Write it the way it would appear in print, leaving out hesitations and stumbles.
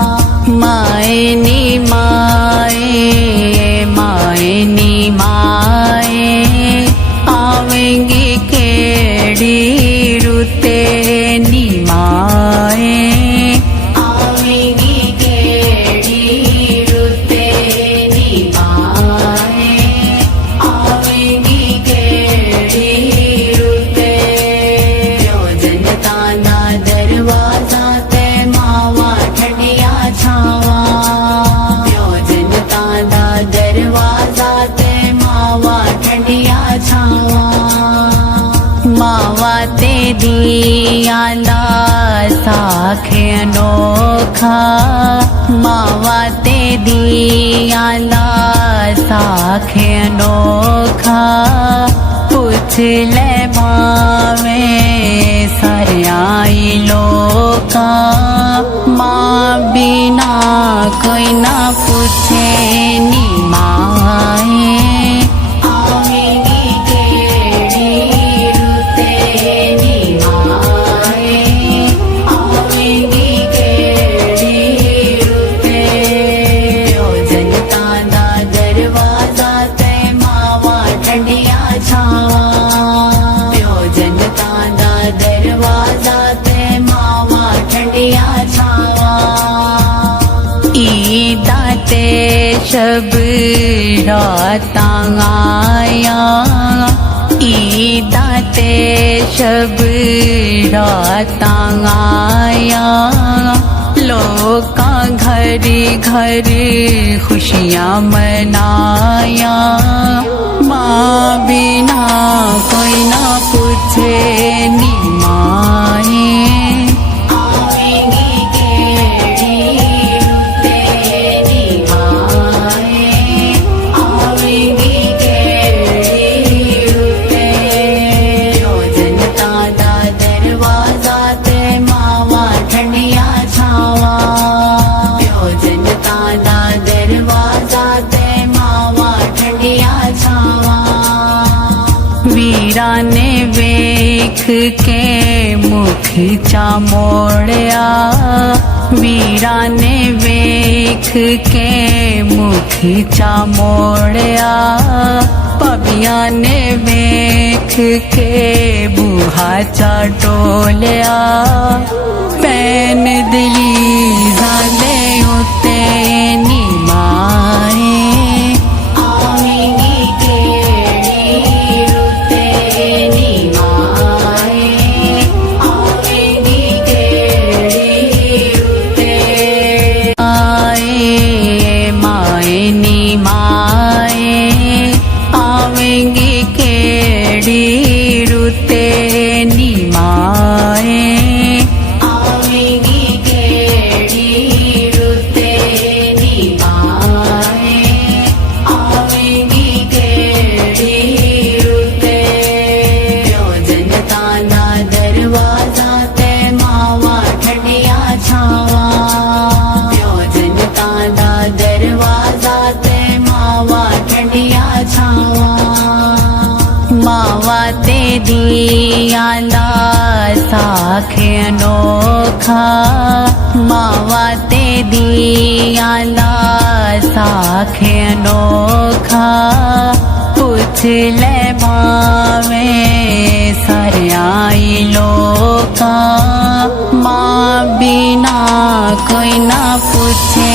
मायनी माए मायनी माए आवेंगी केड़ी रुते नी माए आवेंगी केड़ी रुते नी माए आवेंगी केड़ी रुते जनता ना दरवाजा ते मावा ठंडिया छावा जनता दा दरवाजा ते मावा ठंडिया छावा मावा ते दिया दा साखे अनोखा मावा ते दिया दा साखे अनोखा पूछ ले मावे सरयाई लोका माँ बिना कोई ना पूछे नी माए आवेंगी केड़ी रुते नी माए आवेंगी केड़ी रुते जनता दा दरवाजा ते मावा ठंडिया छावा जनता दा दरवाजा ते मावा ठंडिया छावा ईदा ते शब रातां आया ईदा ते शब रातां आया लोकां घर घर खुशियां मनाया माँ बिना कोई ना पूछे नी माए आवेंगी केड़ी रुते नी माए आवेंगी केड़ी रुते जनता दा दरवाजा ते मावा ठंडिया छावा जनता दा दरवाजा ते मावा ठंडिया छावा वीरा ने वेख के मुख चा मोड़या वीरा ने वेख के मुख चा मोड़या पबिया ने वेख के बूहा चा टोलिया पैन दिली जाले उते नी माए आवेंगी केड़ी रुते नी माए आवेंगी केड़ी रुते आए माए नी माए आवेंगी केड़ी रुते नी माए आवेंगी केड़ी रुते नी माए आवेंगी केड़ी रुते जनता दा दरवाजा ते मावा ठंडिया छावा जनता दा दरवाजा ते मावा ठंडिया छावा मावा ते दिया दा साखे अनोखा मावा ते दिया दा साखे अनोखा पूछ ले मावे सरयाई लोका माँ बिना कोई ना पूछे